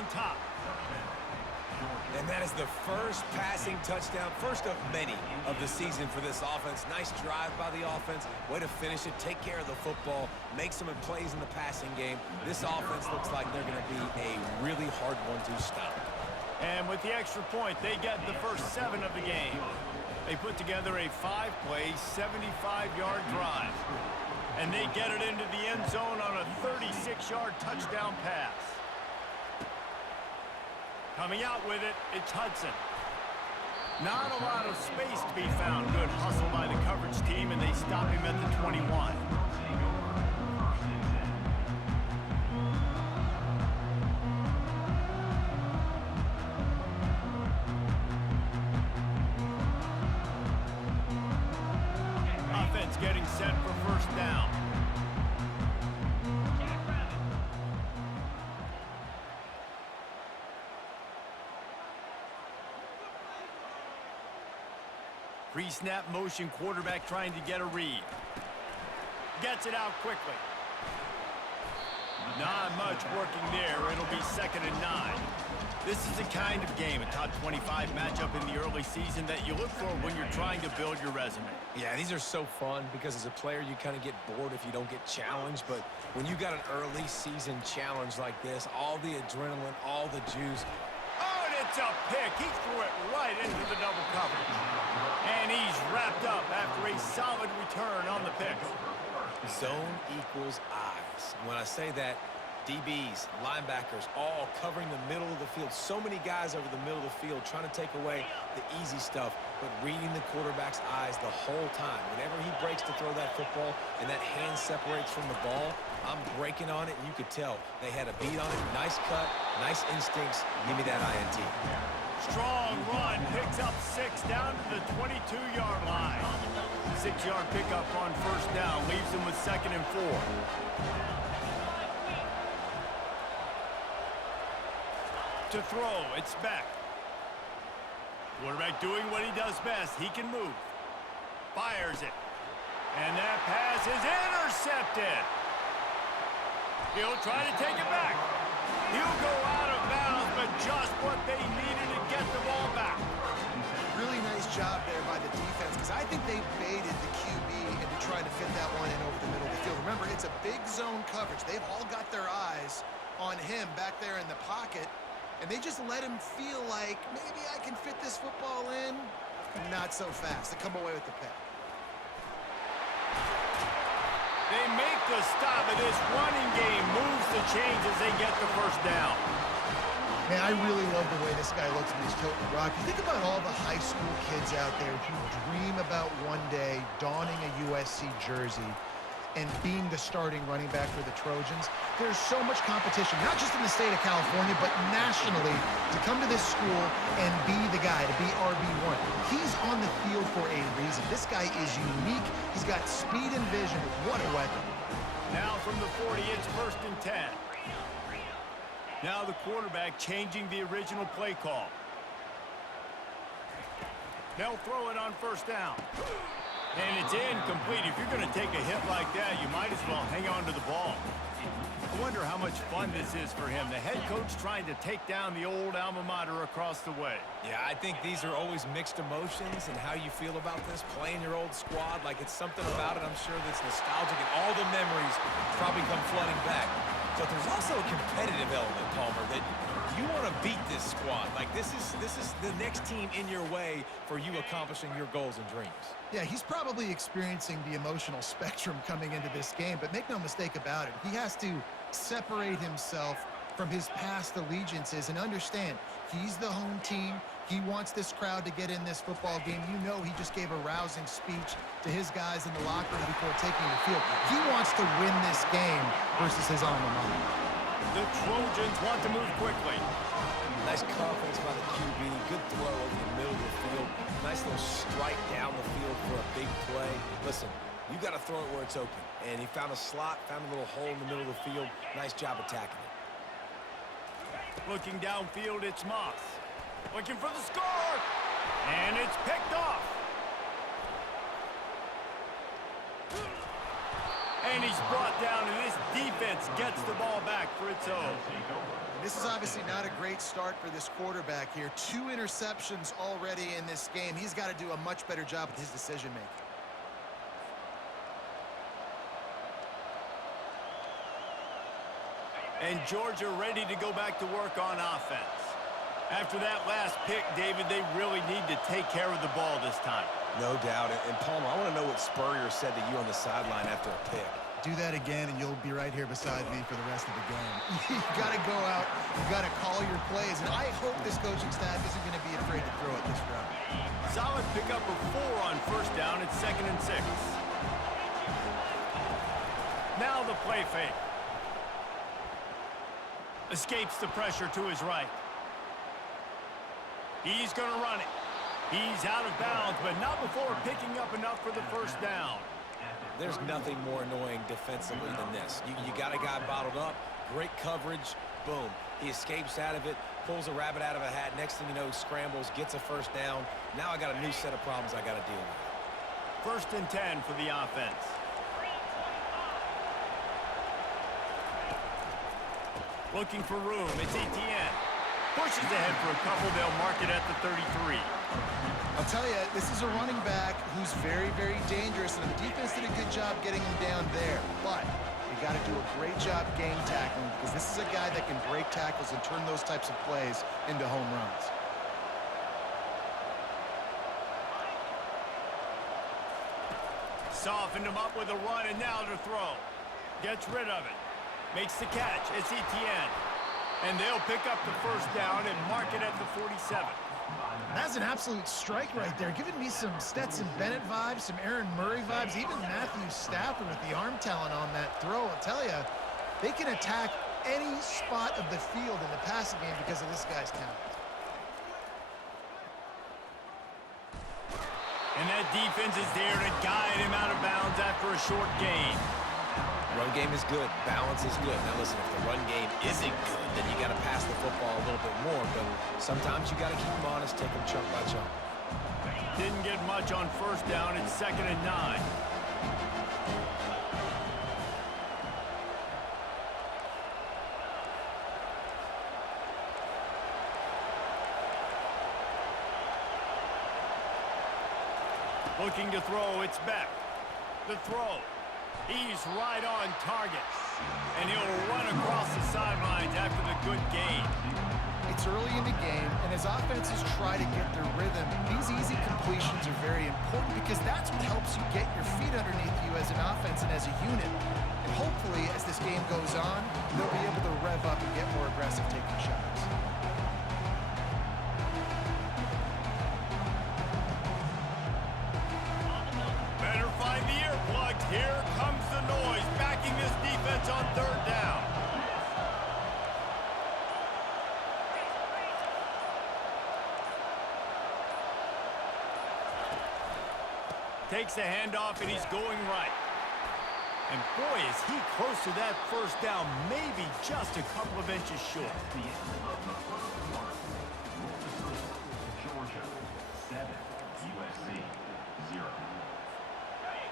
on top. And that is the first passing touchdown, first of many of the season for this offense. Nice drive by the offense. Way to finish it, take care of the football, make some plays in the passing game. This offense looks like they're going to be a really hard one to stop. And with the extra point, they get the first 7 of the game. They put together a 5-play, 75-yard drive. And they get it into the end zone on a 36-yard touchdown pass. Coming out with it, it's Hudson. Not a lot of space to be found. Good hustle by the coverage team, and they stop him at the 21. Offense getting set for first down. Pre-snap motion, quarterback trying to get a read. Gets it out quickly. Not much working there. It'll be 2nd and 9. This is the kind of game, a top 25 matchup in the early season that you look for when you're trying to build your resume. Yeah, these are so fun because as a player, you kind of get bored if you don't get challenged. But when you got an early season challenge like this, all the adrenaline, all the juice. Oh, and it's a pick. He threw it right into the double coverage. And he's wrapped up after a solid return on the pick. Zone equals eyes. When I say that, DBs, linebackers, all covering the middle of the field. So many guys over the middle of the field trying to take away the easy stuff, but reading the quarterback's eyes the whole time. Whenever he breaks to throw that football and that hand separates from the ball, I'm breaking on it, and you could tell they had a beat on it. Nice cut, nice instincts. Give me that INT. Strong run, picks up 6 down to the 22-yard line. 6-yard pickup on first down, leaves him with 2nd and 4. To throw, it's Beck. Quarterback doing what he does best. He can move. Fires it. And that pass is intercepted. He'll try to take it back. He'll go out of bounds, but just what they needed to get the ball back. Really nice job there by the defense, because I think they baited the QB into trying to fit that one in over the middle of the field. Remember, it's a big zone coverage. They've all got their eyes on him back there in the pocket. And they just let him feel like, maybe I can fit this football in. Not so fast. They come away with the pick. They make the stop, and this running game moves the chains as they get the first down. Man, I really love the way this guy looks when he's toting the rock. You think about all the high school kids out there who dream about one day donning a USC jersey and being the starting running back for the Trojans. There's so much competition, not just in the state of California, but nationally, to come to this school and be the guy, to be RB1. He's on the field for a reason. This guy is unique. He's got speed and vision. What a weapon. Now from the 40, it's 1st and 10. Now the quarterback changing the original play call. They'll throw it on first down. And it's incomplete. If you're going to take a hit like that, you might as well hang on to the ball. I wonder how much fun this is for him. The head coach trying to take down the old alma mater across the way. Yeah, I think these are always mixed emotions and how you feel about this, playing your old squad. Like, it's something about it, I'm sure, that's nostalgic, and all the memories probably come flooding back. But there's also a competitive element, Palmer, that you want to beat this squad. Like, this is the next team in your way for you accomplishing your goals and dreams. Yeah, he's probably experiencing the emotional spectrum coming into this game, but make no mistake about it. He has to separate himself from his past allegiances and understand he's the home team. He wants this crowd to get in this football game. You know, he just gave a rousing speech to his guys in the locker room before taking the field. He wants to win this game versus his alma mater. The Trojans want to move quickly. Nice confidence by the QB. Good throw over the middle of the field. Nice little strike down the field for a big play. Listen, you got to throw it where it's open. And he found a slot, found a little hole in the middle of the field. Nice job attacking it. Looking downfield, it's Moss. Looking for the score. And it's picked off. And he's brought down, and this defense gets the ball back for its own. This is obviously not a great start for this quarterback here. 2 interceptions already in this game. He's got to do a much better job with his decision-making. And Georgia ready to go back to work on offense. After that last pick, David, they really need to take care of the ball this time. No doubt. And Palmer, I want to know what Spurrier said to you on the sideline after a pick. Do that again, and you'll be right here beside me for the rest of the game. You got to go out. You got to call your plays. And I hope this coaching staff isn't going to be afraid to throw it this route. Solid pickup of 4 on first down. It's 2nd and 6. Now the play fake. Escapes the pressure to his right. He's going to run it. He's out of bounds, but not before picking up enough for the first down. There's nothing more annoying defensively than this. You got a guy bottled up, great coverage, boom. He escapes out of it, pulls a rabbit out of a hat. Next thing you know, scrambles, gets a first down. Now I got a new set of problems I got to deal with. 1st and 10 for the offense. Looking for room. It's Etienne. Pushes ahead for a couple. They'll mark it at the 33. I'll tell you, this is a running back who's very, very dangerous, and the defense did a good job getting him down there. But you got to do a great job game tackling, because this is a guy that can break tackles and turn those types of plays into home runs. Softened him up with a run, and now to throw. Gets rid of it. Makes the catch. It's Etienne. And they'll pick up the first down and mark it at the 47. That's an absolute strike right there, giving me some Stetson Bennett vibes, some Aaron Murray vibes, even Matthew Stafford with the arm talent on that throw. I'll tell you, they can attack any spot of the field in the passing game because of this guy's talent. And that defense is there to guide him out of bounds after a short gain. Run game is good. Balance is good. Now listen, if the run game isn't good, then you got to pass the football a little bit more. But sometimes you got to keep them honest, take them chunk by chunk. Didn't get much on first down. It's 2nd and 9. Looking to throw. It's Beck. The throw. He's right on target. And he'll run across the sidelines after the good gain. It's early in the game, and as offenses try to get their rhythm, these easy completions are very important because that's what helps you get your feet underneath you as an offense and as a unit. And hopefully, as this game goes on, they'll be able to rev up and get more aggressive taking shots. Better find the earplugs. Here comes the noise, backing this defense on 3rd down. Takes the handoff, and he's going right. And boy, is he close to that first down, maybe just a couple of inches short. Georgia 7, USC 0.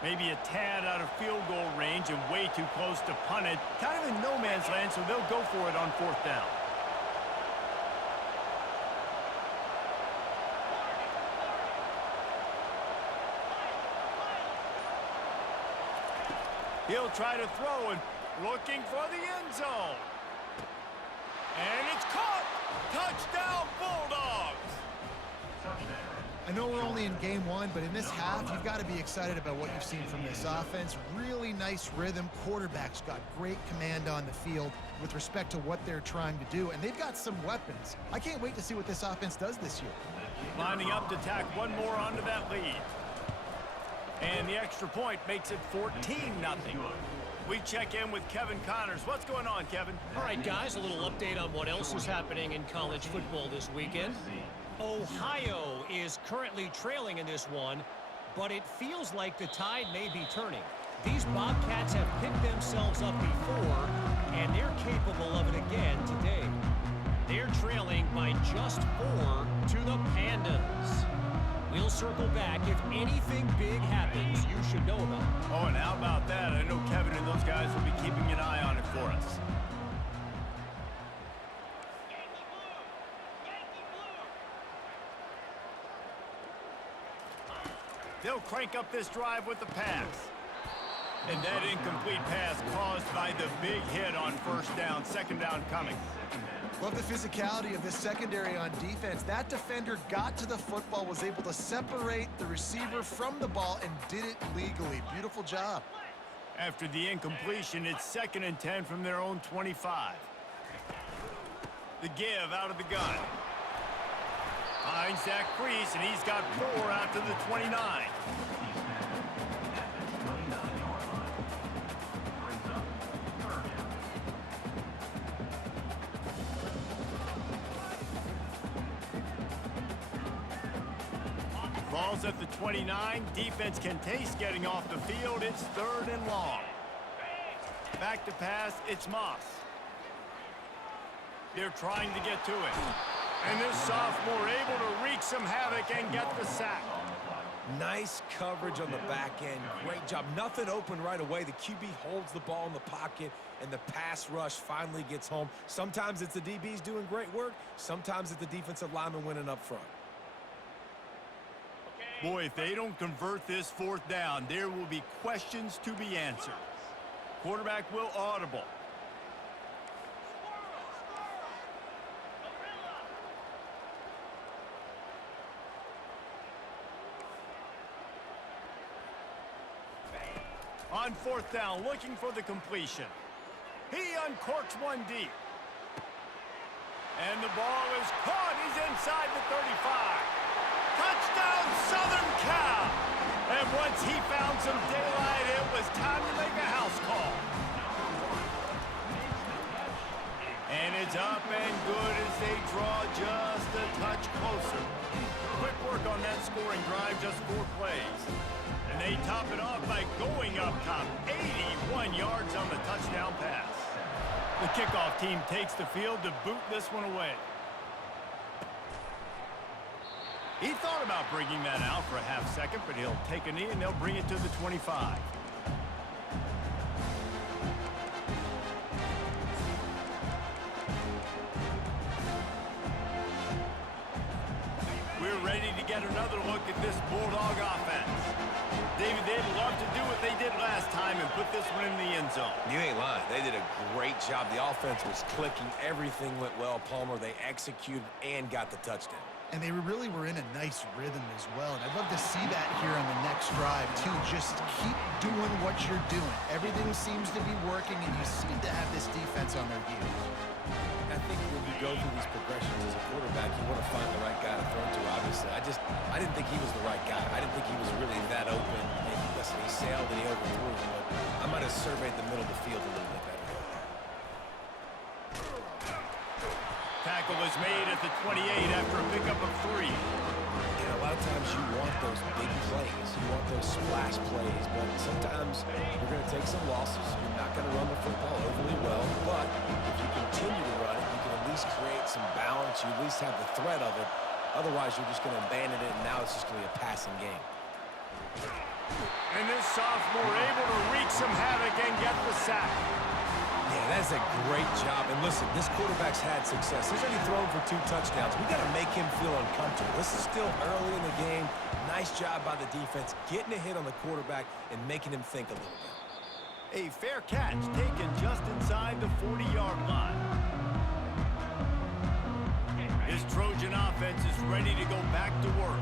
Maybe a tad out of field goal range and way too close to punt it. Kind of in no man's land, so they'll go for it on 4th down. He'll try to throw and looking for the end zone. And it's caught. Touchdown, Bulldogs. I know we're only in game 1, but in this half, you've got to be excited about what you've seen from this offense. Really nice rhythm. Quarterback's got great command on the field with respect to what they're trying to do, and they've got some weapons. I can't wait to see what this offense does this year. Lining up to tack one more onto that lead. And the extra point makes it 14-0. We check in with Kevin Connors. What's going on, Kevin? All right, guys, a little update on what else is happening in college football this weekend. Ohio is currently trailing in this one, but it feels like the tide may be turning. These Bobcats have picked themselves up before, and they're capable of it again today. They're trailing by just 4 to the Pandas. We'll circle back. If anything big happens, you should know about it. Oh, and how about that? I know Kevin and those guys will be keeping an eye on it for us. They'll crank up this drive with the pass. And that incomplete pass caused by the big hit on first down, second down coming. Love the physicality of this secondary on defense. That defender got to the football, was able to separate the receiver from the ball, and did it legally. Beautiful job. After the incompletion, it's 2nd and 10 from their own 25. The give out of the gun. Finds that crease, and he's got 4 out to the 29. Ball's at the 29. Defense can taste getting off the field. It's 3rd and long. Back to pass. It's Moss. They're trying to get to it. And this sophomore able to wreak some havoc and get the sack. Nice coverage on the back end. Great job. Nothing open right away. The QB holds the ball in the pocket, and the pass rush finally gets home. Sometimes it's the DBs doing great work. Sometimes it's the defensive lineman winning up front. Boy, if they don't convert this 4th down, there will be questions to be answered. Quarterback will audible. On 4th down, looking for the completion. He uncorks one deep. And the ball is caught. He's inside the 35. Touchdown, Southern Cal! And once he found some daylight, it was time to make a house call. And it's up and good as they draw just a touch closer. Quick work on that scoring drive, just 4 plays. And they top it off by going up top, 81 yards on the touchdown pass. The kickoff team takes the field to boot this one away. He thought about bringing that out for a half second, but he'll take a knee and they'll bring it to the 25. We're ready to get another look at this Bulldog offense. David, they'd love to do what they did last time and put this one in the end zone. You ain't lying. They did a great job. The offense was clicking. Everything went well. Palmer, they executed and got the touchdown. And they really were in a nice rhythm as well. And I'd love to see that here on the next drive, too. Just keep doing what you're doing. Everything seems to be working, and you seem to have this defense on their heels. I think when you go through these progressions as a quarterback, you want to find the right guy to throw to, obviously. I didn't think he was the right guy. I didn't think he was really that open. And listen, he sailed and he overthrew him, but I might have surveyed the middle of the field a little bit better. Tackle was made at the 28 after a pickup of 3. And a lot of times you want those big plays. You want those splash plays, but sometimes you're going to take some losses. You're not going to run the football overly well, but if you continue to run it, you can at least create some balance. You at least have the threat of it. Otherwise, you're just going to abandon it, and now it's just going to be a passing game. And this sophomore able to wreak some havoc and get the sack. Yeah, that's a great job. And listen, this quarterback's had success. He's already thrown for 2 touchdowns. We got to make him feel uncomfortable. This is still early in the game. Nice job by the defense, getting a hit on the quarterback and making him think a little bit. A fair catch taken just inside the 40-yard line. This Trojan offense is ready to go back to work.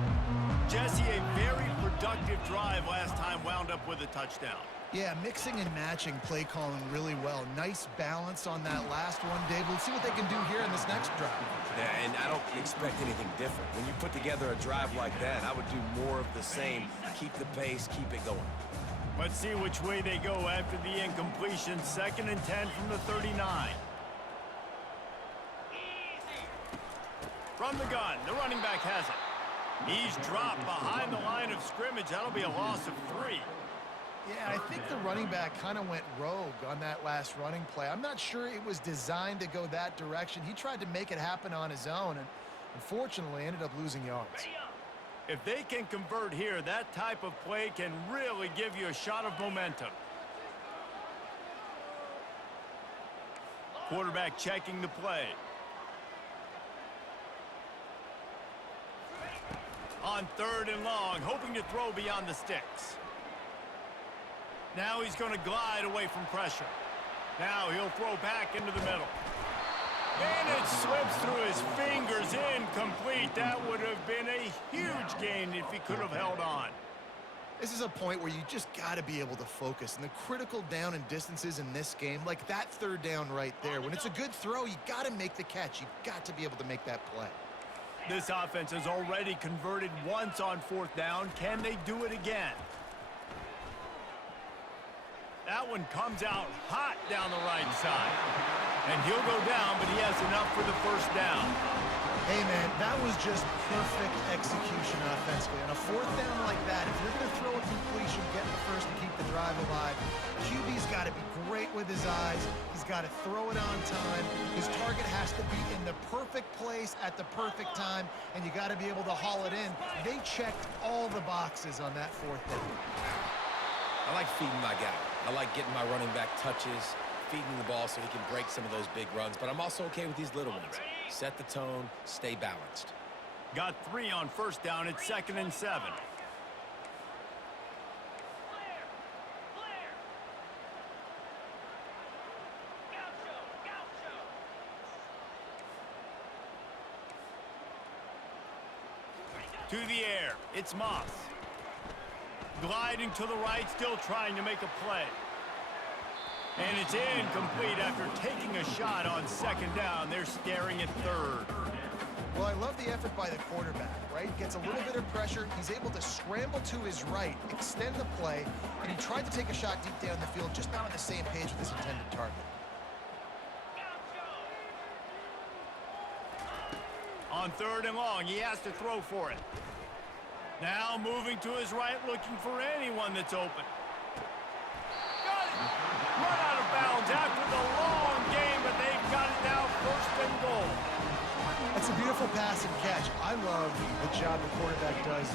Jesse, a very productive drive last time wound up with a touchdown. Yeah, mixing and matching play calling really well. Nice balance on that last one, Dave. Let's see what they can do here in this next drive. Yeah, and I don't expect anything different. When you put together a drive like that, I would do more of the same. Keep the pace, keep it going. Let's see which way they go after the incompletion. 2nd and 10 from the 39. From the gun, the running back has it. He's dropped behind the line of scrimmage. That'll be a loss of 3. Yeah, I think the running back kind of went rogue on that last running play. I'm not sure it was designed to go that direction. He tried to make it happen on his own and unfortunately ended up losing yards. If they can convert here, that type of play can really give you a shot of momentum. Quarterback checking the play. On 3rd and long, hoping to throw beyond the sticks. Now he's going to glide away from pressure. Now he'll throw back into the middle. And it slips through his fingers, incomplete. That would have been a huge gain if he could have held on. This is a point where you just got to be able to focus. And the critical down and distances in this game, like that 3rd down right there, when it's a good throw, you got to make the catch. You got to be able to make that play. This offense has already converted once on 4th down. Can they do it again? That one comes out hot down the right side. And he'll go down, but he has enough for the 1st down. Hey, man, that was just perfect execution offensively. On a 4th down like that, if you're going to throw a completion, get the first to keep the drive alive, QB's got to be great with his eyes. He's got to throw it on time. His target has to be in the perfect place at the perfect time, and you got to be able to haul it in. They checked all the boxes on that 4th down. I like feeding my guy. I like getting my running back touches, feeding the ball so he can break some of those big runs, but I'm also okay with these little ones. Set the tone, stay balanced. Got 3 on 1st down. It's 2nd and 7. To the air, it's Moss. Gliding to the right, still trying to make a play. And it's incomplete after taking a shot on 2nd down. They're staring at 3rd. Well, I love the effort by the quarterback, right? Gets a little bit of pressure. He's able to scramble to his right, extend the play, and he tried to take a shot deep down the field, just not on the same page with his intended target. On 3rd and long, he has to throw for it. Now moving to his right, looking for anyone that's open. Got it! Run out of bounds after the long game, but they've got it now 1st and goal. That's a beautiful pass and catch. I love the job the quarterback does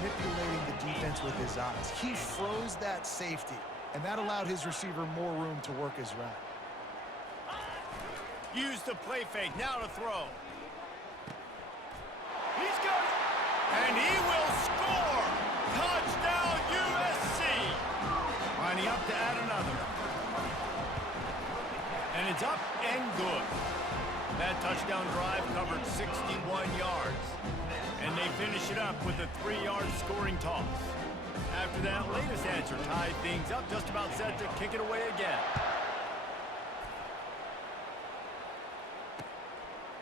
manipulating the defense with his eyes. He froze that safety, and that allowed his receiver more room to work his route. Use the play fake, now to throw. He's got it! And he will score! Touchdown USC! Lining up to add another. And it's up and good. That touchdown drive covered 61 yards. And they finish it up with a 3-yard scoring toss. After that latest answer tied things up, just about set to kick it away again.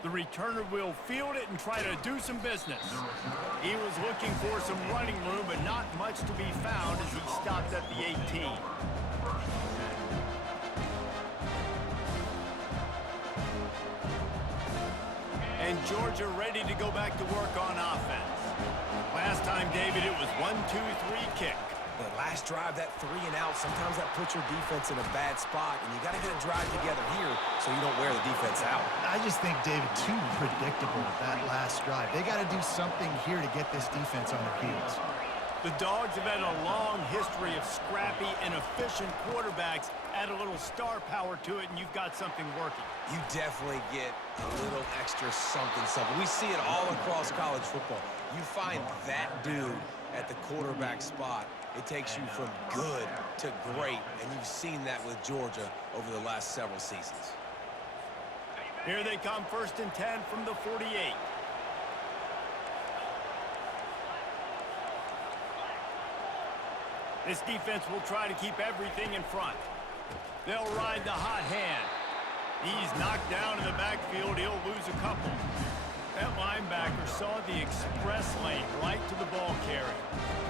The returner will field it and try to do some business. He was looking for some running room, but not much to be found as he stopped at the 18. And Georgia ready to go back to work on offense. Last time, David, it was 1-2-3 kick. But last drive, that 3 and out, sometimes that puts your defense in a bad spot, and you got to get a drive together here so you don't wear the defense out. I just think, David, too predictable that last drive. They got to do something here to get this defense on their heels. The Dogs have had a long history of scrappy and efficient quarterbacks. Add a little star power to it, and you've got something working. You definitely get a little extra something. We see it all across college football. You find that dude at the quarterback spot, it takes you from good to great, and you've seen that with Georgia over the last several seasons. Here they come, 1st and 10 from the 48. This defense will try to keep everything in front. They'll ride the hot hand. He's knocked down in the backfield. He'll lose a couple. That linebacker saw the express lane right to the ball carrier.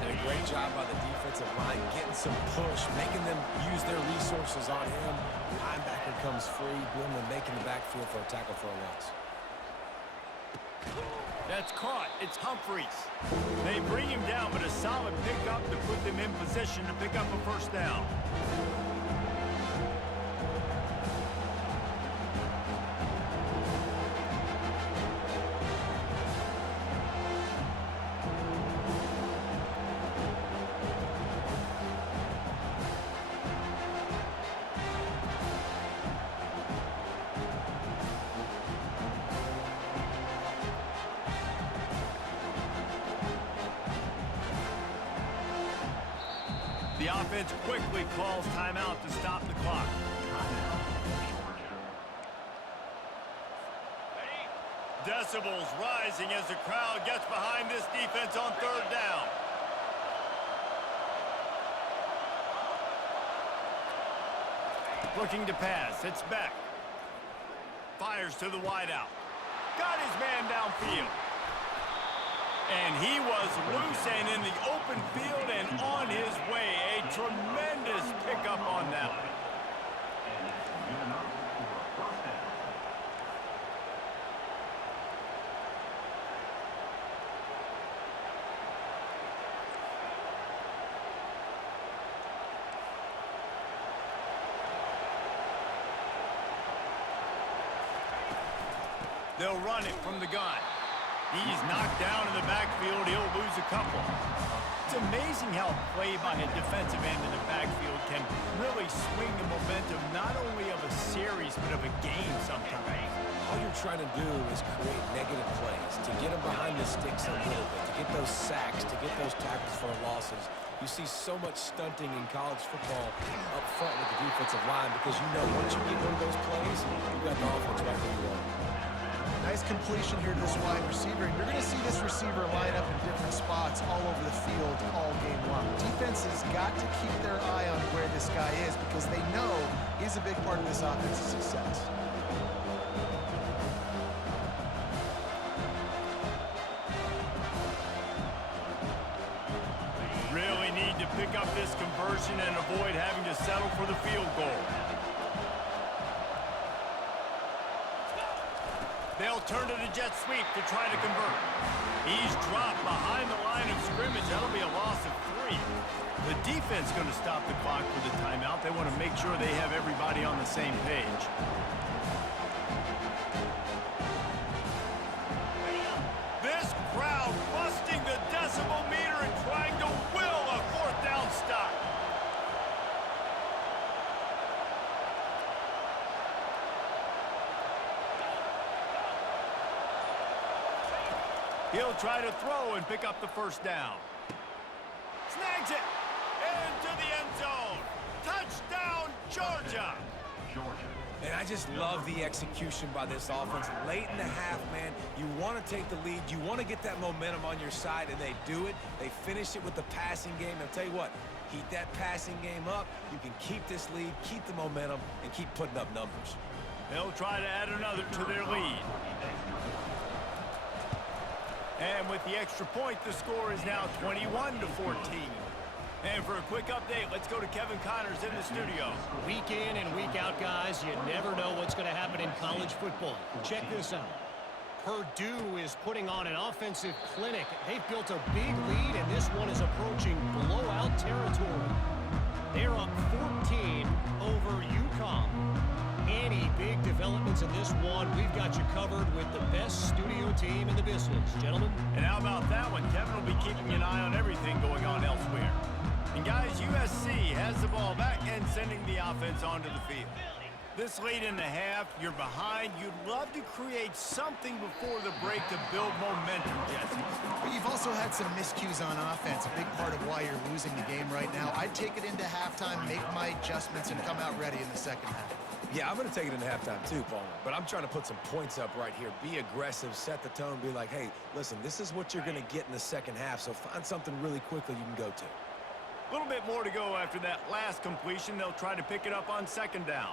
Did a great job by the defensive line, getting some push, making them use their resources on him. The linebacker comes free, boom, and making the backfield for a tackle for a loss. That's caught. It's Humphreys. They bring him down, but a solid pickup to put them in position to pick up a 1st down. The offense quickly calls timeout to stop the clock. Decibels rising as the crowd gets behind this defense on third down. Looking to pass. It's Beck. Fires to the wideout. Got his man downfield. And he was loose and in the open field and on his way. A tremendous pickup on that one. They'll run it from the gun. He's knocked down in the backfield. He'll lose a couple. It's amazing how a play by a defensive end in the backfield can really swing the momentum not only of a series but of a game sometimes. All you're trying to do is create negative plays, to get them behind the sticks a little bit, to get those sacks, to get those tackles for losses. You see so much stunting in college football up front with the defensive line because you know once you get one of those plays, you've got the offense right where you are. Nice completion here to this wide receiver, and you're going to see this receiver line up in different spots all over the field all game long. Defense has got to keep their eye on where this guy is because they know he's a big part of this offense's success. Really need to pick up this conversion and avoid having to settle for the field goal. They'll turn to the jet sweep to try to convert. He's dropped behind the line of scrimmage. That'll be a loss of 3. The defense going to stop the clock with a timeout. They want to make sure they have everybody on the same page. This crowd busting the decibel meter and trying to will a fourth down stop. He'll try to throw and pick up the first down. Snags it into the end zone. Touchdown, Georgia. And I just love the execution by this offense. Late in the half, man, you want to take the lead. You want to get that momentum on your side, and they do it. They finish it with the passing game. I'll tell you what, heat that passing game up. You can keep this lead, keep the momentum, and keep putting up numbers. They'll try to add another to their lead. And with the extra point, the score is now 21-14. And for a quick update, let's go to Kevin Connors in the studio. Week in and week out, guys, you never know what's going to happen in college football. Check this out. Purdue is putting on an offensive clinic. They've built a big lead, and this one is approaching blowout territory. They're up 14 over UConn. Any big developments in this one, we've got you covered with the best studio team in the business, gentlemen. And how about that one? Kevin will be keeping an eye on everything going on elsewhere. And guys, USC has the ball back and sending the offense onto the field. This late in the half, you're behind. You'd love to create something before the break to build momentum, Jesse. But you've also had some miscues on offense, a big part of why you're losing the game right now. I'd take it into halftime, make my adjustments, and come out ready in the second half. Yeah, I'm going to take it into halftime too, Palmer. But I'm trying to put some points up right here. Be aggressive, set the tone, be like, hey, listen, this is what you're going to get in the second half, so find something really quickly you can go to. A little bit more to go after that last completion. They'll try to pick it up on second down.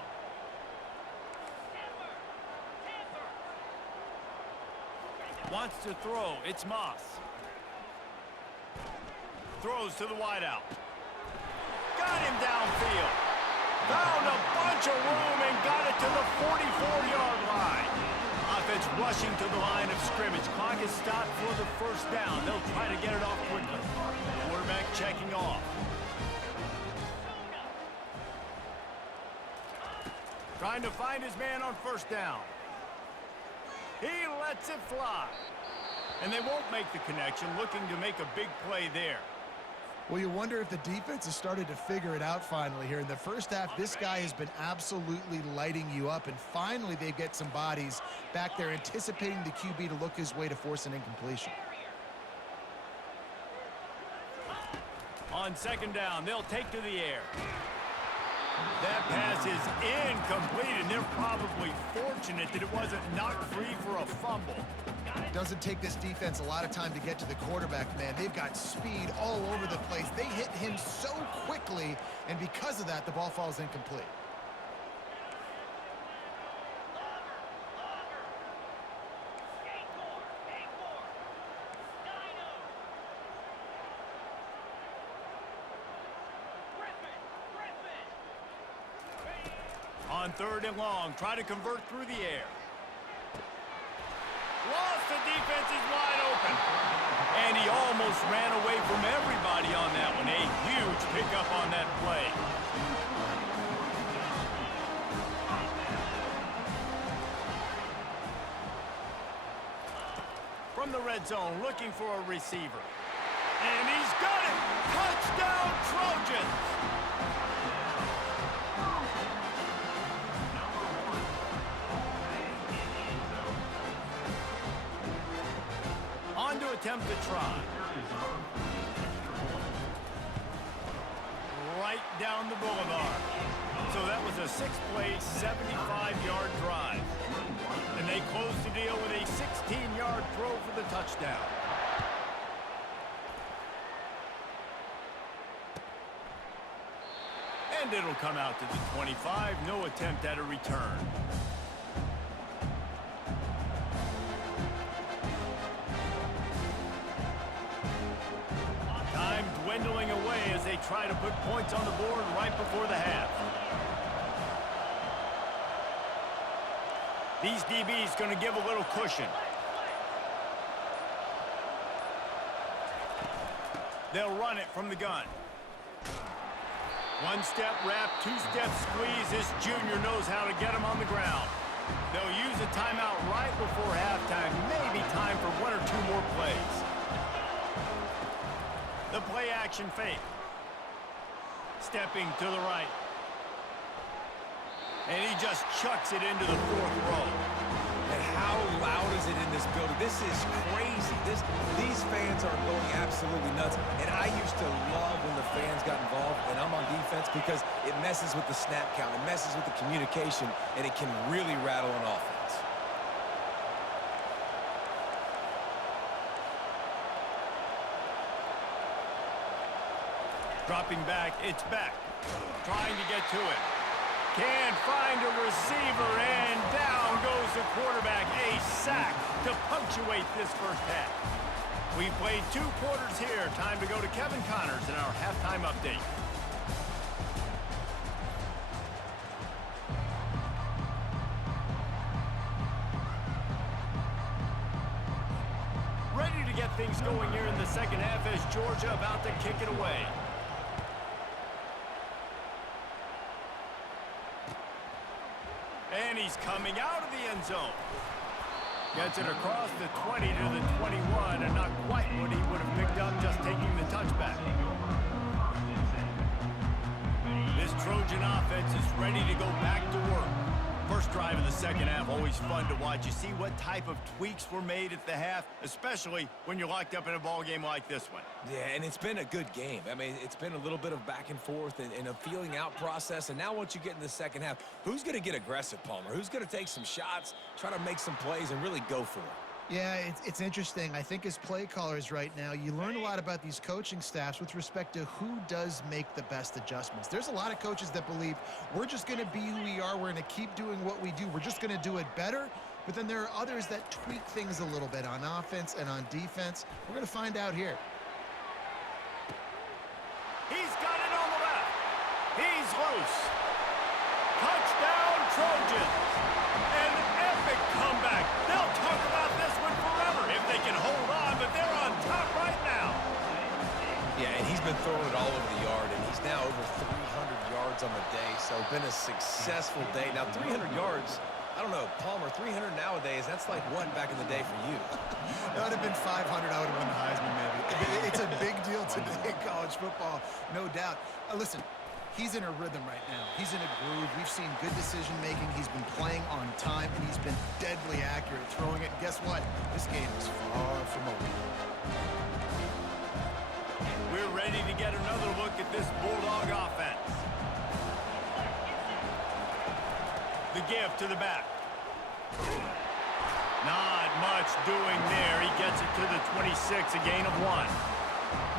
Wants to throw. It's Moss. Throws to the wideout. Got him downfield. Found a bunch of room and got it to the 44-yard line. Offense rushing to the line of scrimmage. Clock is stopped for the first down. They'll try to get it off quickly. Quarterback checking off. Trying to find his man on first down. He lets it fly. And they won't make the connection, looking to make a big play there. Well, you wonder if the defense has started to figure it out finally here. In the first half, this guy has been absolutely lighting you up, and finally they get some bodies back there anticipating the QB to look his way to force an incompletion. On On second down, they'll take to the air. That pass is incomplete, and they're probably fortunate that it wasn't knocked free for a fumble. Doesn't take this defense a lot of time to get to the quarterback, man. They've got speed all over the place. They hit him so quickly, and because of that, the ball falls incomplete. On third and long, try to convert through the air. Lost, the defense is wide open. And he almost ran away from everybody on that one. A huge pickup on that play. From the red zone, looking for a receiver. And he's got it! Touchdown, Trojans! On to attempt to try. Right down the boulevard. So that was a 6-play, 75-yard drive. And they close the deal with a 16-yard throw for the touchdown. And it'll come out to the 25. No attempt at a return. Time dwindling away as they try to put points on the board right before the half. These DBs going to give a little cushion. They'll run it from the gun. One-step wrap, two-step squeeze. This junior knows how to get him on the ground. They'll use a timeout right before halftime. Maybe time for one or two more plays. The play-action fake. Stepping to the right. And he just chucks it into the fourth row. And how loud is it in this building? This is crazy. These fans are going absolutely nuts. And I used to love when the fans got involved, and I'm on defense, because it messes with the snap count. It messes with the communication, and it can really rattle an offense. Dropping back, it's back. Trying to get to it. Can't find a receiver, and down goes the quarterback. A sack to punctuate this first half. We've played 2 quarters here. Time to go to Kevin Connors in our halftime update. Ready to get things going here in the second half as Georgia about to kick it away. And he's coming out of the end zone. Gets it across the 20 to the 21, and not quite what he would have picked up just taking the touchback. This Trojan offense is ready to go back to work. First drive of the second half, always fun to watch. You see what type of tweaks were made at the half, especially when you're locked up in a ball game like this one. Yeah, and it's been a good game. I mean, it's been a little bit of back and forth and a feeling out process. And now once you get in the second half, who's going to get aggressive, Palmer? Who's going to take some shots, try to make some plays, and really go for it? Yeah, it's interesting. I think as play callers right now, you learn a lot about these coaching staffs with respect to who does make the best adjustments. There's a lot of coaches that believe we're just going to be who we are. We're going to keep doing what we do. We're just going to do it better. But then there are others that tweak things a little bit on offense and on defense. We're going to find out here. He's got it on the left. He's loose. Touchdown, Trojans. An epic comeback. They'll talk about this one forever if they can hold on, but they're on top right now. Yeah, and he's been throwing it all over the yard, and he's now over 300 yards on the day, so been a successful day. Now, 300 yards, I don't know, Palmer, 300 nowadays, that's like what back in the day for you? That would have been 500. I would have won the Heisman, maybe. It's a big deal today in college football, no doubt. Listen, he's in a rhythm right now. He's in a groove. We've seen good decision-making. He's been playing on time, and he's been deadly accurate throwing it. And guess what? This game is far from over. We're ready to get another look at this Bulldog offense. The give to the back. Not much doing there. He gets it to the 26, a gain of 1.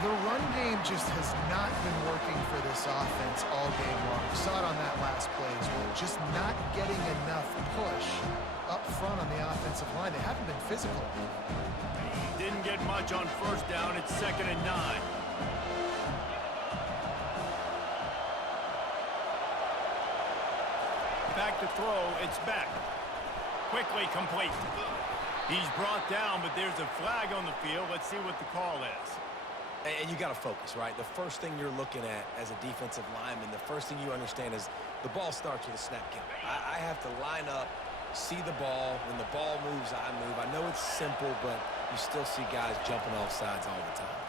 The run game just has not been working for this offense all game long. We saw it on that last play as well. Just not getting enough push up front on the offensive line. They haven't been physical. Didn't get much on first down. It's 2nd and 9. Back to throw. It's back. Quickly complete. He's brought down, but there's a flag on the field. Let's see what the call is. And you got to focus, right? The first thing you're looking at as a defensive lineman, the first thing you understand is the ball starts with a snap count. I have to line up, see the ball. When the ball moves, I move. I know it's simple, but you still see guys jumping off sides all the time.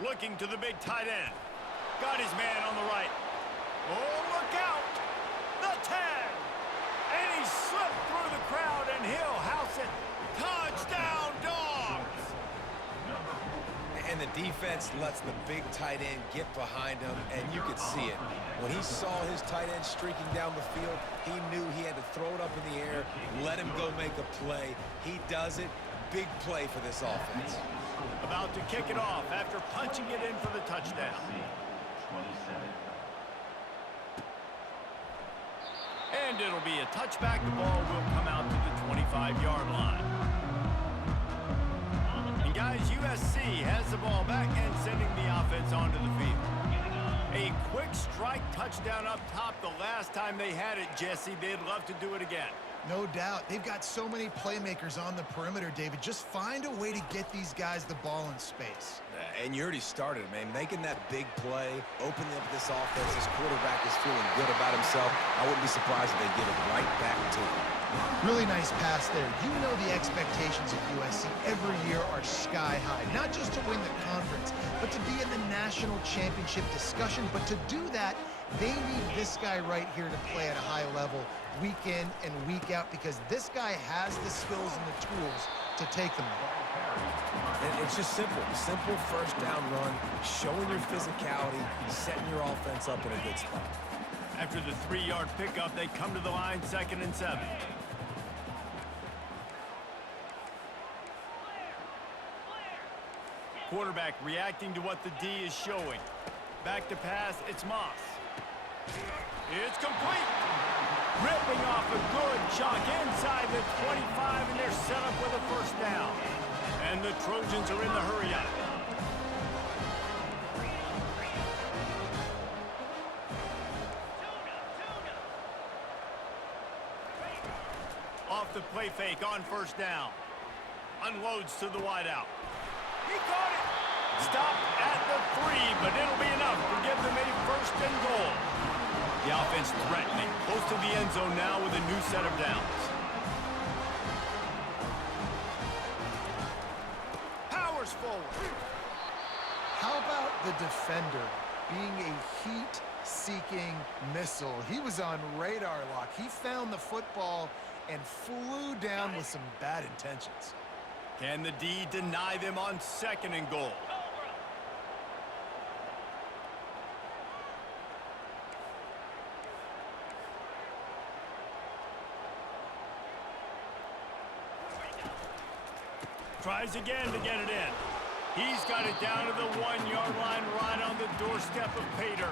Looking to the big tight end. Got his man on the right. Oh, look out! The 10! And he slipped through the crowd, and he'll house it. Touchdown, Dogs! And the defense lets the big tight end get behind him, and you could see it. When he saw his tight end streaking down the field, he knew he had to throw it up in the air, let him go make a play. He does it. Big play for this offense. About to kick it off after punching it in for the touchdown. 27. And it'll be a touchback. The ball will come out to the 25-yard line. And guys, USC has the ball back and sending the offense onto the field. A quick strike touchdown up top the last time they had it, Jesse. They'd love to do it again. No doubt. They've got so many playmakers on the perimeter, David. Just find a way to get these guys the ball in space. And you already started, man. Making that big play, opening up this offense. This quarterback is feeling good about himself. I wouldn't be surprised if they give it right back to him. Really nice pass there. You know the expectations of USC every year are sky high. Not just to win the conference, but to be in the national championship discussion. But to do that, they need this guy right here to play at a high level week in and week out, because this guy has the skills and the tools to take them there. And it's just simple. Simple first down run, showing your physicality, setting your offense up in a good spot. After the 3-yard pickup, they come to the line, 2nd and 7. Quarterback reacting to what the D is showing. Back to pass, it's Moss. It's complete. Ripping off a good chunk inside the 25, and they're set up with a first down. And the Trojans are in the hurry-up. Off the play fake on first down. Unloads to the wideout. He caught it. Stopped at the 3, but it'll be enough to give them a first and goal. The offense threatening, close to the end zone now with a new set of downs. Powers forward. How about the defender being a heat-seeking missile? He was on radar lock. He found the football and flew down with some bad intentions. Can the D deny them on 2nd and goal? Tries again to get it in. He's got it down to the 1-yard line, right on the doorstep of Pater.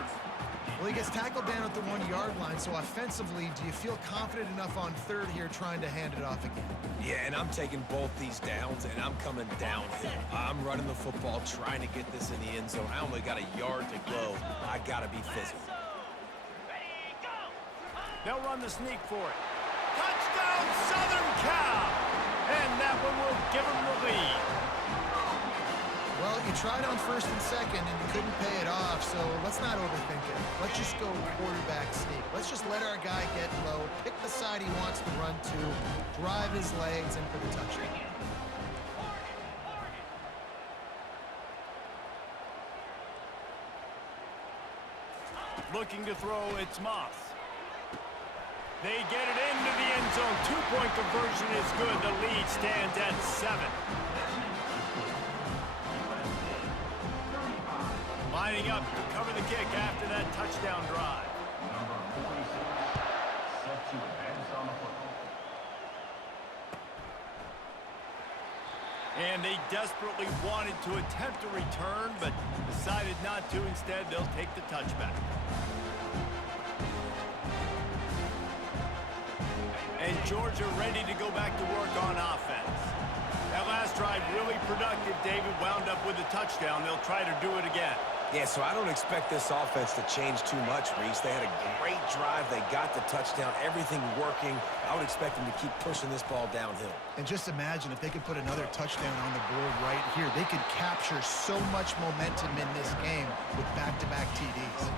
Well, he gets tackled down at the 1-yard line, so offensively, do you feel confident enough on 3rd here trying to hand it off again? Yeah, and I'm taking both these downs, and I'm coming downhill. I'm running the football, trying to get this in the end zone. I only got a yard to go. I got to be physical. They'll run the sneak for it. Touchdown, Southern Cal! And that one will give them the lead. Well, you tried on 1st and 2nd, and you couldn't pay it off, so let's not overthink it. Let's just go quarterback sneak. Let's just let our guy get low, pick the side he wants to run to, drive his legs in for the touchdown. Looking to throw, it's Moss. They get it into the end zone. 2-point conversion is good. The lead stands at 7. lining up to cover the kick after that touchdown drive. Number 46, set to advance on the football. And they desperately wanted to attempt a return, but decided not to. Instead, they'll take the touchback. And Georgia ready to go back to work on offense. That last drive really productive. David wound up with a touchdown. They'll try to do it again. Yeah, so I don't expect this offense to change too much, Reese. They had a great drive. They got the touchdown. Everything working. I would expect them to keep pushing this ball downhill. And just imagine if they could put another touchdown on the board right here. They could capture so much momentum in this game with back-to-back TDs.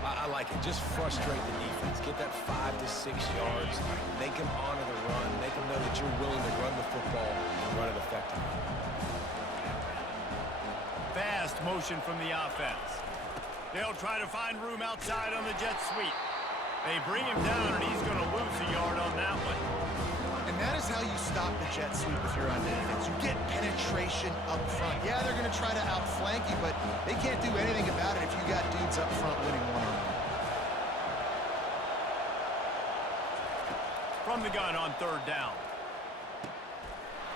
I like it. Just frustrate the defense. Get that 5 to 6 yards. Make them honor the run. Make them know that you're willing to run the football and run it effectively. Fast motion from the offense. They'll try to find room outside on the jet sweep. They bring him down, and he's going to lose a yard on that one. And that is how you stop the jet sweep if you're on defense. You get penetration up front. Yeah, they're going to try to outflank you, but they can't do anything about it if you got dudes up front winning one-on-one. From the gun on third down.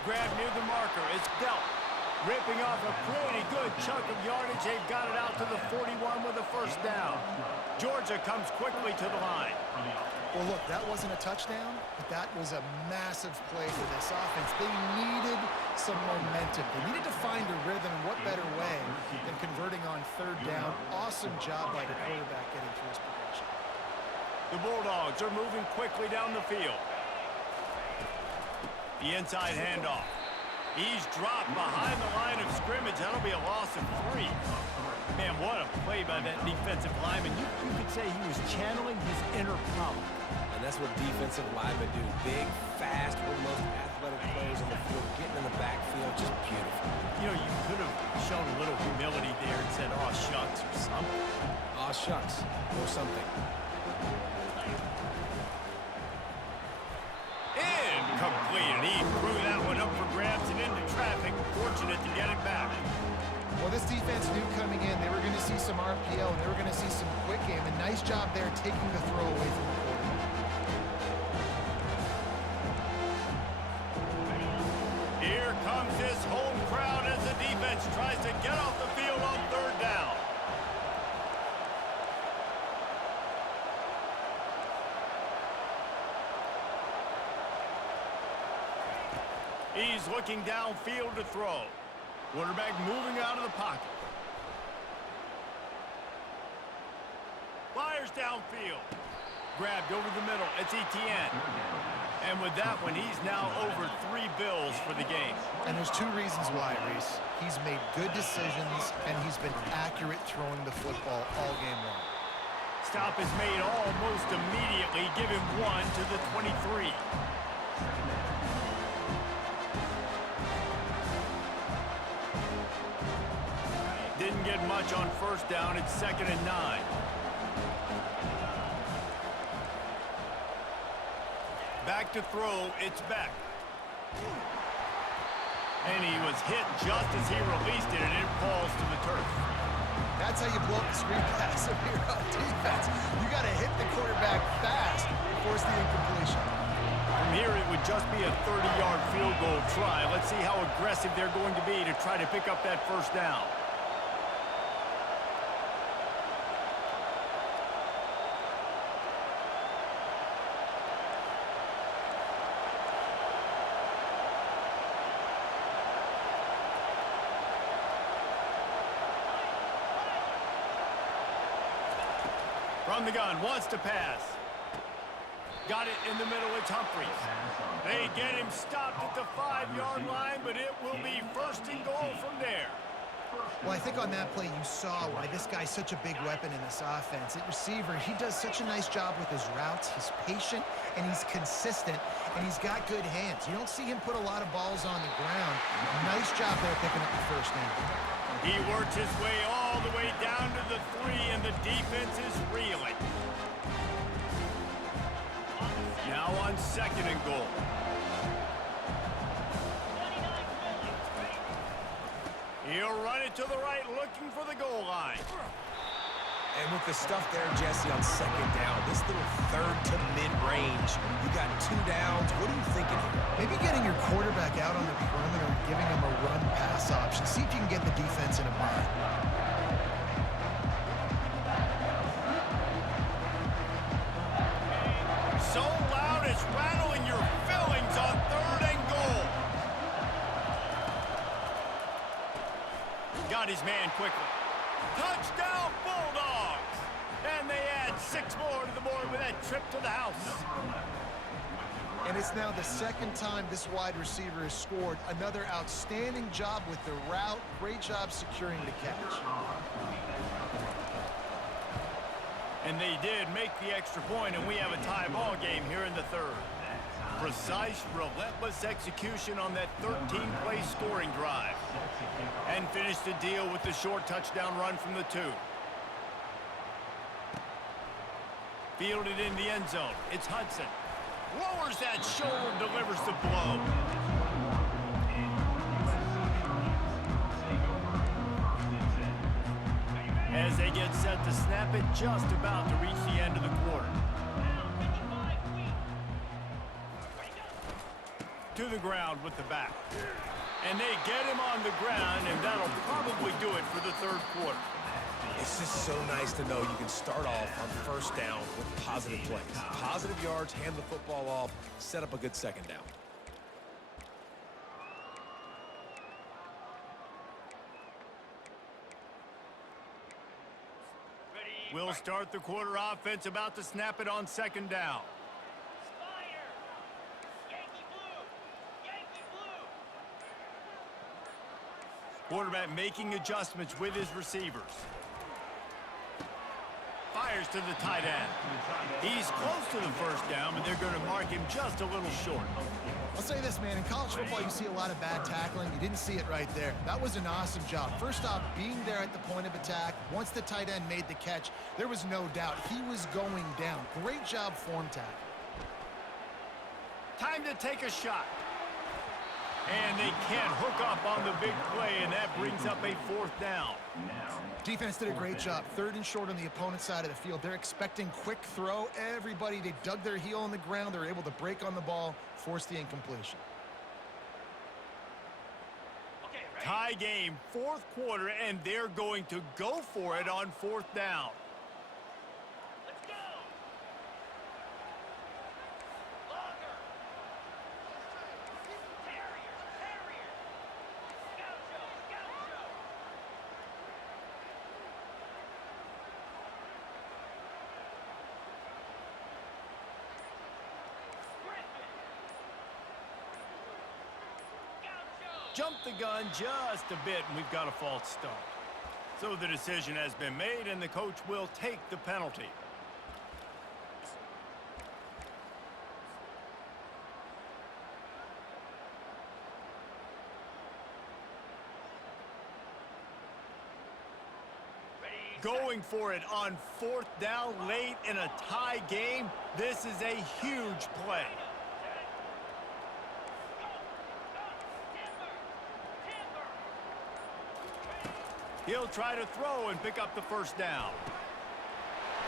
Grab near the marker. It's dealt. Ripping off a pretty good chunk of yardage. They've got it out to the 41 with a first down. Georgia comes quickly to the line. Well, look, that wasn't a touchdown, but that was a massive play for this offense. They needed some momentum. They needed to find a rhythm, and what better way than converting on third down. Awesome job by the quarterback getting through his progression. The Bulldogs are moving quickly down the field. The inside handoff. He's dropped behind the line of scrimmage. That'll be a loss of 3. Man, what a play by that defensive lineman. You could say he was channeling his inner power. And that's what defensive linemen do. Big, fast, one of the most athletic players on the field, getting in the backfield, just beautiful. You know, you could have shown a little humility there and said, "Aw, shucks," or something. Aw, shucks, or something. Incomplete, and he threw that one up for grabs and into traffic. Fortunate to get it back. Well, this defense knew coming in they were going to see some RPO, and they were going to see some quick game. And nice job there taking the throw away from the quarterback. Here comes this home crowd as the defense tries to get off the field on third down. He's looking downfield to throw. Quarterback moving out of the pocket. Fires downfield. Grabbed over the middle. It's Etienne. And with that one, he's now over 3 bills for the game. And there's 2 reasons why, Reese. He's made good decisions, and he's been accurate throwing the football all game long. Stop is made almost immediately. Give him 1 to the 23. Didn't get much on first down. It's 2nd and 9. Back to throw. It's Beck. And he was hit just as he released it, and it falls to the turf. That's how you blow up the screen pass if you're on defense. You got to hit the quarterback fast to force the incompletion. From here, it would just be a 30-yard field goal try. Let's see how aggressive they're going to be to try to pick up that first down. From the gun, wants to pass. Got it in the middle, it's Humphries. They get him stopped at the 5-yard line, but it will be 1st and goal from there. Well, I think on that play you saw why this guy's such a big weapon in this offense. At receiver, he does such a nice job with his routes. He's patient, and he's consistent, and he's got good hands. You don't see him put a lot of balls on the ground. Nice job there picking up the first down. He worked his way all the way down to the 3, and the defense is reeling. Now on 2nd and goal. He'll He'll run it to the right, looking for the goal line. And with the stuff there, Jesse, on second down, this little third to mid-range, you got 2 downs. What are you thinking here? Maybe getting your quarterback out on the perimeter and giving him a run-pass option. See if you can get the defense in a bind. So loud it's rattling your fillings on 3rd and goal. Got his man quickly. Touchdown, Bulldogs! And they add 6 more to the board with that trip to the house. And it's now the 2nd time this wide receiver has scored. Another outstanding job with the route. Great job securing the catch. And they did make the extra point, and we have a tie ball game here in the 3rd. Precise, relentless execution on that 13-play scoring drive. And finished the deal with the short touchdown run from the 2. Fielded in the end zone. It's Hudson. Lowers that shoulder, delivers the blow. As they get set to snap it, just about to reach the end of the quarter. To the ground with the back. And they get him on the ground, and that'll probably do it for the 3rd quarter. It's just so nice to know you can start off on 1st down with positive plays. Positive yards, hand the football off, set up a good 2nd down. We'll start the quarter offense, about to snap it on 2nd down. Quarterback making adjustments with his receivers. Fires to the tight end. He's close to the 1st down, but they're going to mark him just a little short. I'll say this, man. In college football, you see a lot of bad tackling. You didn't see it right there. That was an awesome job. First off, being there at the point of attack. Once the tight end made the catch, there was no doubt he was going down. Great job form tackle. Time to take a shot. And they can't hook up on the big play, and that brings up a 4th down. Defense did a great job. 3rd and short on the opponent's side of the field. They're expecting quick throw. Everybody, they dug their heel on the ground. They're able to break on the ball, force the incompletion. Tie game, 4th quarter, and they're going to go for it on 4th down. Jumped the gun just a bit, and we've got a false start. So the decision has been made, and the coach will take the penalty. Going for it on 4th down late in a tie game. This is a huge play. He'll try to throw and pick up the 1st down.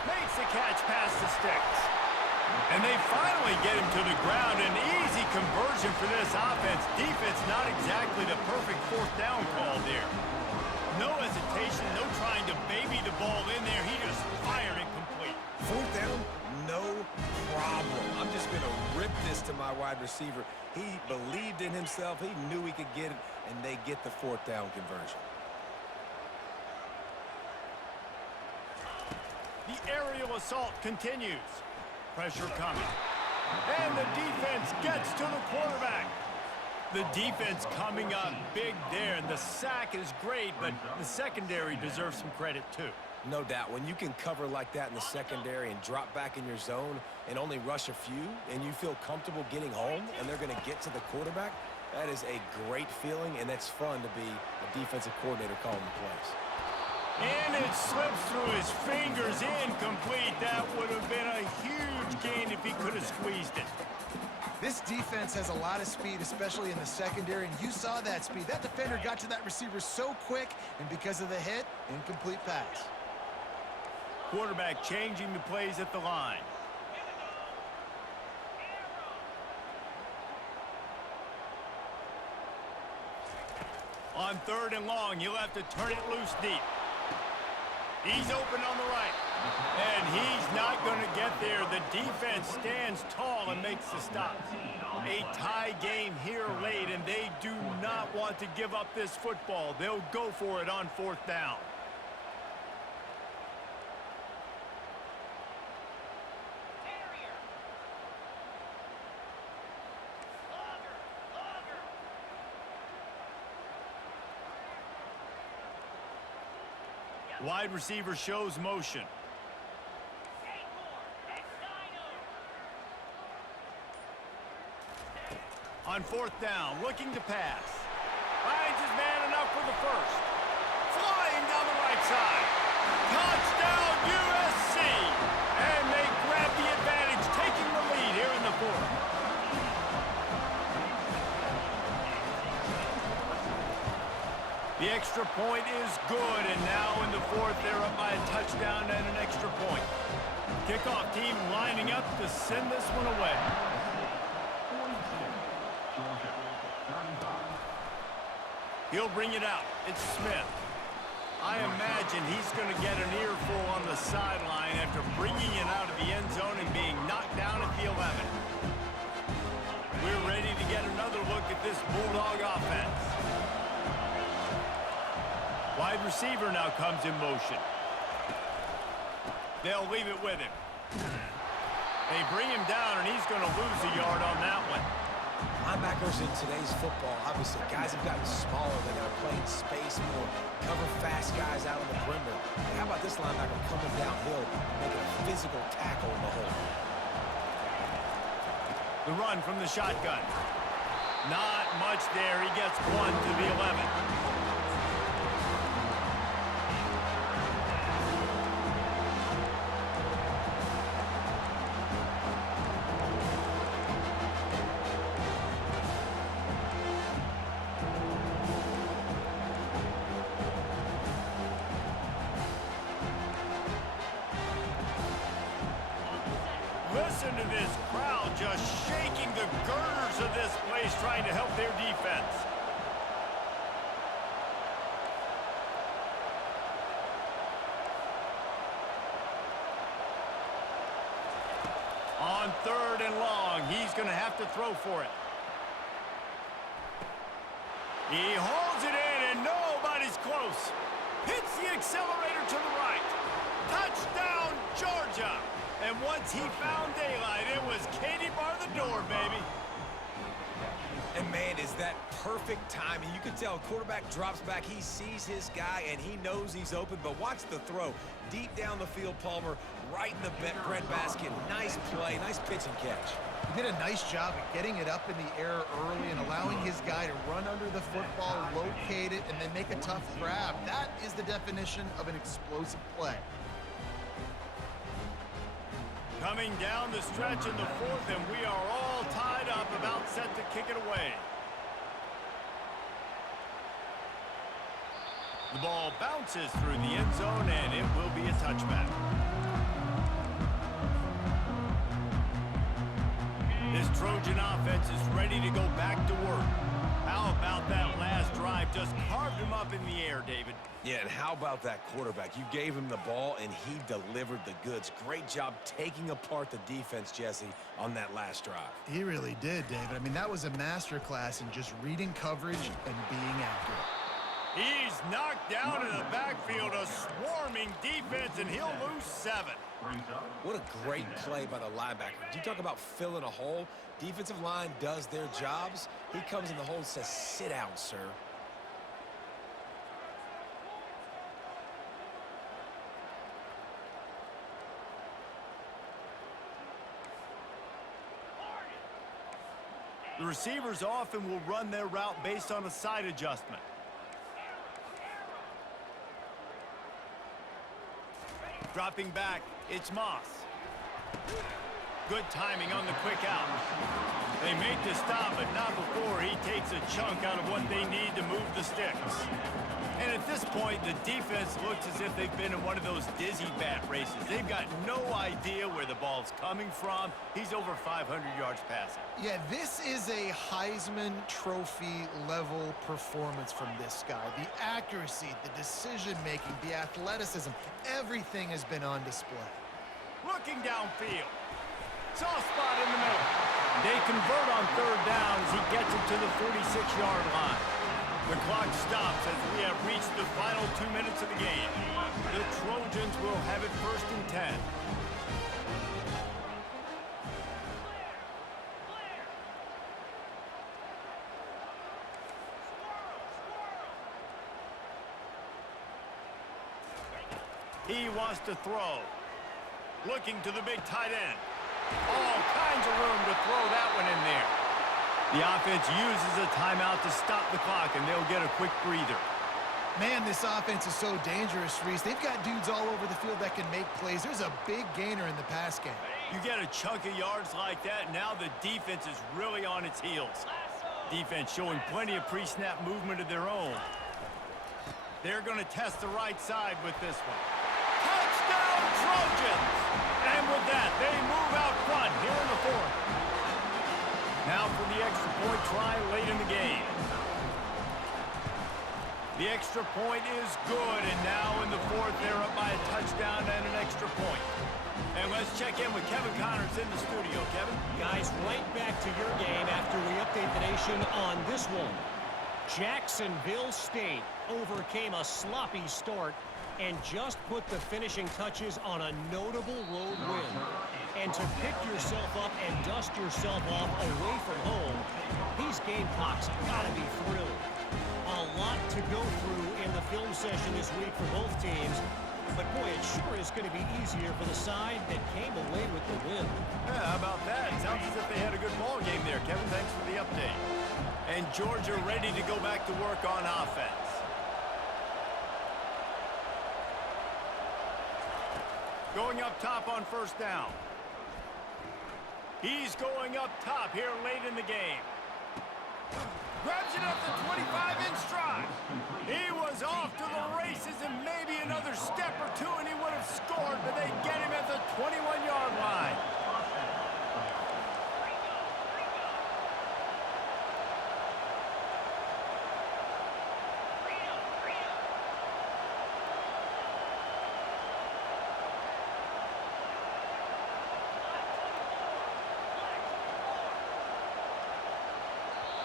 Makes the catch past the sticks. And they finally get him to the ground. An easy conversion for this offense. Defense not exactly the perfect 4th down call there. No hesitation, no trying to baby the ball in there. He just fired it complete. 4th down, no problem. I'm just going to rip this to my wide receiver. He believed in himself. He knew he could get it, and they get the 4th down conversion. The aerial assault continues. Pressure coming. And the defense gets to the quarterback. The defense coming up big there, and the sack is great, but the secondary deserves some credit too. No doubt. When you can cover like that in the secondary and drop back in your zone and only rush a few, and you feel comfortable getting home, and they're going to get to the quarterback, that is a great feeling, and it's fun to be a defensive coordinator calling the plays. And it slips through his fingers, incomplete. That would have been a huge gain if he could have squeezed it. This defense has a lot of speed, especially in the secondary, and you saw that speed. That defender got to that receiver so quick, and because of the hit, incomplete pass. Quarterback changing the plays at the line. On 3rd and long, you'll have to turn it loose deep. He's open on the right. And he's not going to get there. The defense stands tall and makes the stop. A tie game here late, and they do not want to give up this football. They'll go for it on 4th down. Wide receiver shows motion. On 4th down, looking to pass. Finds his man enough for the first. Flying down the right side. Touchdown USC! And they grab the advantage, taking the lead here in the 4th. The extra point is good, and now in the 4th, they're up by a touchdown and an extra point. Kickoff team lining up to send this one away. He'll bring it out. It's Smith. I imagine he's going to get an earful on the sideline after bringing it out of the end zone and being knocked down at the 11. We're ready to get another look at this Bulldog offense. Wide receiver now comes in motion. They'll leave it with him. They bring him down, and he's going to lose a yard on that one. Linebackers in today's football, obviously, guys have gotten smaller. They got to play in space more, cover fast guys out on the perimeter. And how about this linebacker coming downhill and making a physical tackle in the hole? The run from the shotgun. Not much there. He gets one to the 11. Listen to this crowd just shaking the girders of this place, trying to help their defense. On 3rd and long, he's going to have to throw for it. He holds it in, and nobody's close. Hits the accelerator to the right. Touchdown, Georgia. And once he found daylight, it was Katie bar the door, baby. And, man, is that perfect timing. You can tell quarterback drops back. He sees his guy, and he knows he's open. But watch the throw. Deep down the field, Palmer, right in the breadbasket. Nice play, nice pitch and catch. He did a nice job of getting it up in the air early and allowing his guy to run under the football, locate it, and then make a tough grab. That is the definition of an explosive play. Coming down the stretch in the 4th, and we are all tied up, about set to kick it away. The ball bounces through the end zone, and it will be a touchback. This Trojan offense is ready to go back to work. How about that last drive? Just carved him up in the air, David. Yeah, and how about that quarterback? You gave him the ball, and he delivered the goods. Great job taking apart the defense, Jesse, on that last drive. He really did, David. I mean, that was a masterclass in just reading coverage and being accurate. He's knocked down in the backfield, a swarming defense, and he'll lose 7. What a great play by the linebacker. You talk about filling a hole. Defensive line does their jobs. He comes in the hole and says, sit down, sir. The receivers often will run their route based on a side adjustment. Dropping back, it's Moss. Good timing on the quick out. They make the stop, but not before he takes a chunk out of what they need to move the sticks. And at this point, the defense looks as if they've been in one of those dizzy bat races. They've got no idea where the ball's coming from. He's over 500 yards passing. Yeah, this is a Heisman Trophy level performance from this guy. The accuracy, the decision-making, the athleticism, everything has been on display. Looking downfield. Soft spot in the middle. They convert on third down as he gets it to the 46-yard line. The clock stops as we have reached the final 2 minutes of the game. The Trojans will have it 1st and 10. He wants to throw. Looking to the big tight end. All kinds of room to throw that one in there. The offense uses a timeout to stop the clock, and they'll get a quick breather. Man, this offense is so dangerous, Reese. They've got dudes all over the field that can make plays. There's a big gainer in the pass game. You get a chunk of yards like that, now the defense is really on its heels. Defense showing plenty of pre-snap movement of their own. They're going to test the right side with this one. Touchdown, Trojans! And with that, they move out front here in the 4th. Now for the extra point try late in the game. The extra point is good, and now in the 4th, they're up by a touchdown and an extra point. And let's check in with Kevin Connors in the studio. Kevin? Guys, right back to your game after we update the nation on this one. Jacksonville State overcame a sloppy start and just put the finishing touches on a notable road win. And to pick yourself up and dust yourself off away from home, these Gamecocks gotta be thrilled. A lot to go through in the film session this week for both teams, but boy, it sure is going to be easier for the side that came away with the win. Yeah, how about that? Sounds as if they had a good ball game there, Kevin. Thanks for the update. And Georgia ready to go back to work on offense. Going up top on 1st down. He's going up top here late in the game. Grabs it up the 25 in stride. He was off to the races and maybe another step or two and he would have scored, but they get him at the 21-yard line.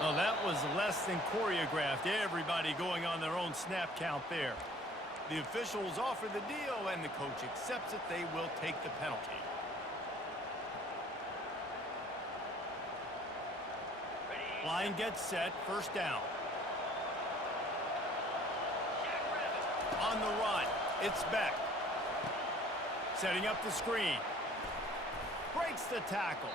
Well, that was less than choreographed. Everybody going on their own snap count there. The officials offer the deal, and the coach accepts it. They will take the penalty. Line gets set. 1st down. On the run, it's Beck. Setting up the screen. Breaks the tackle.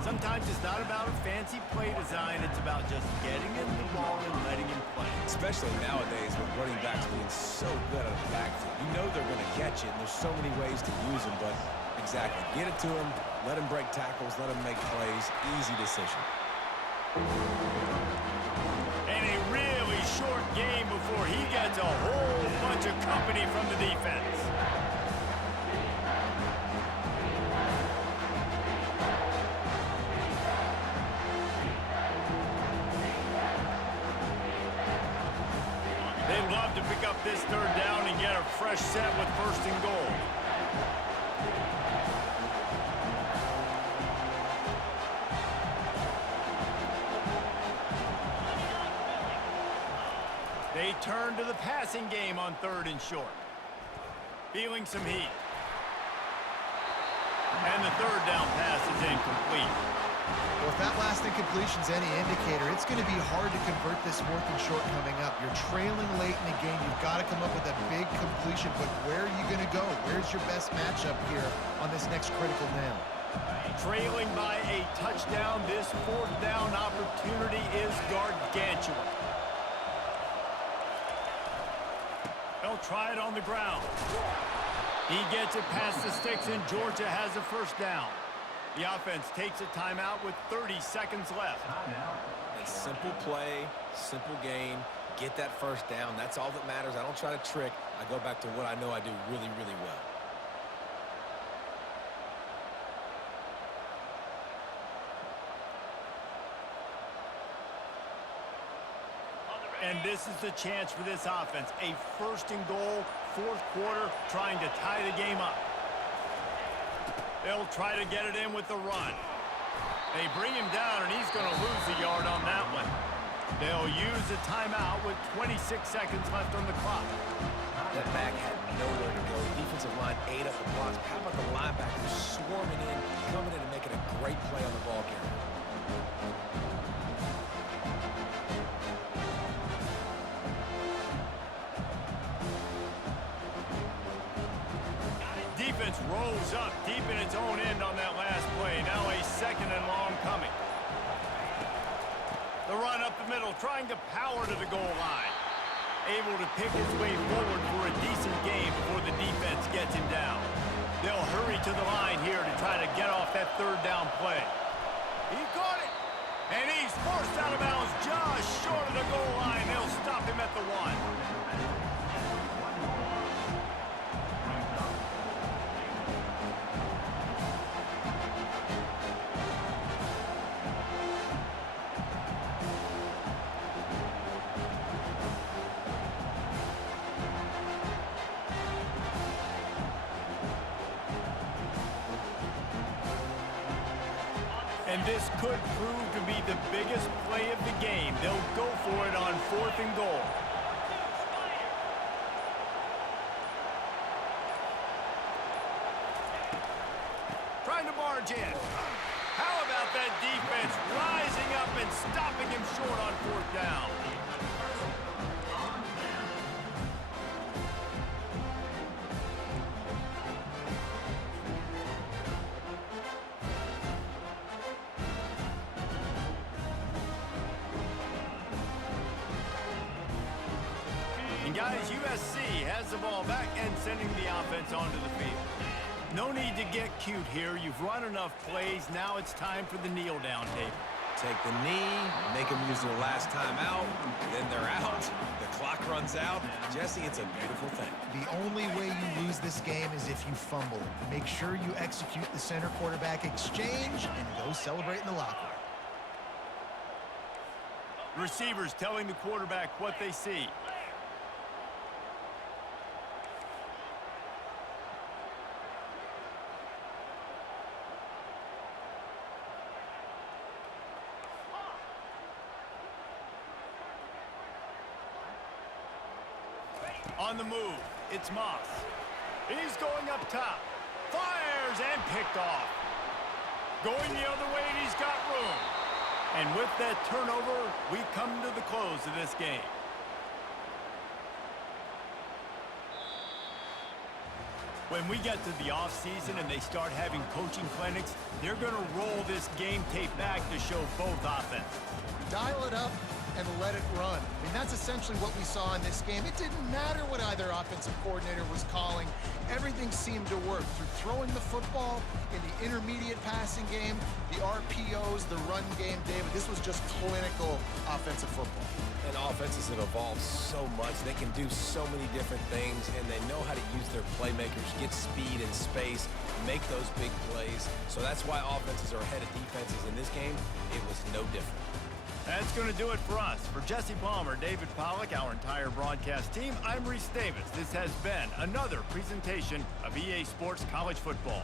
Sometimes it's not about a fancy play design. It's about just getting him the ball and letting him play. Especially nowadays with running backs being so good at the backfield. You know they're going to catch it, and there's so many ways to use them, but exactly. Get it to him, let him break tackles, let him make plays. Easy decision. And a really short game before he gets a whole bunch of company from the defense. They'd love to pick up this 3rd down and get a fresh set with 1st and goal. They turn to the passing game on 3rd and short. Feeling some heat. And the 3rd down pass is incomplete. Well, if that last incompletion's any indicator, it's going to be hard to convert this 4th and short coming up. You're trailing late in the game. You've got to come up with a big completion, but where are you going to go? Where's your best matchup here on this next critical down? Trailing by a touchdown, this 4th down opportunity is gargantuan. They'll try it on the ground. He gets it past the sticks, and Georgia has a first down. The offense takes a timeout with 30 seconds left. A simple play, simple game. Get that first down. That's all that matters. I don't try to trick. I go back to what I know I do really, really well. And this is the chance for this offense. A first and goal, fourth quarter, trying to tie the game up. They'll try to get it in with the run. They bring him down, and he's going to lose a yard on that one. They'll use a timeout with 26 seconds left on the clock. That back had nowhere to go. The defensive line ate up the blocks. How about the linebackers swarming in, coming in and making a great play on the ball carrier? Defense rolls up deep in its own end on that last play. Now a second and long coming. The run up the middle, trying to power to the goal line. Able to pick his way forward for a decent game before the defense gets him down. They'll hurry to the line here to try to get off that third down play. He caught it. And he's forced out of bounds just short of the goal line. They'll stop him at the 1. And this could prove to be the biggest play of the game. They'll go for it on 4th and goal. Trying to barge in. How about that defense rising up and stopping him short on 4th down? And guys, USC has the ball back and sending the offense onto the field. No need to get cute here. You've run enough plays. Now it's time for the kneel down, David. Take the knee, make them use their last time out, then they're out. The clock runs out. Jesse, it's a beautiful thing. The only way you lose this game is if you fumble. Make sure you execute the center quarterback exchange and go celebrate in the locker room. Receivers telling the quarterback what they see. On the move, it's Moss. He's going up top. Fires and picked off. Going the other way, and he's got room. And with that turnover, we come to the close of this game. When we get to the offseason and they start having coaching clinics, they're going to roll this game tape back to show both offenses. Dial it up and let it run. I mean, that's essentially what we saw in this game. It didn't matter what either offensive coordinator was calling. Everything seemed to work through throwing the football in the intermediate passing game, the RPOs, the run game. David, this was just clinical offensive football. And offenses have evolved so much. They can do so many different things, and they know how to use their playmakers, get speed and space, make those big plays. So that's why offenses are ahead of defenses in this game. It was no different. That's going to do it for us. For Jesse Palmer, David Pollack, our entire broadcast team, I'm Reese Davis. This has been another presentation of EA Sports College Football.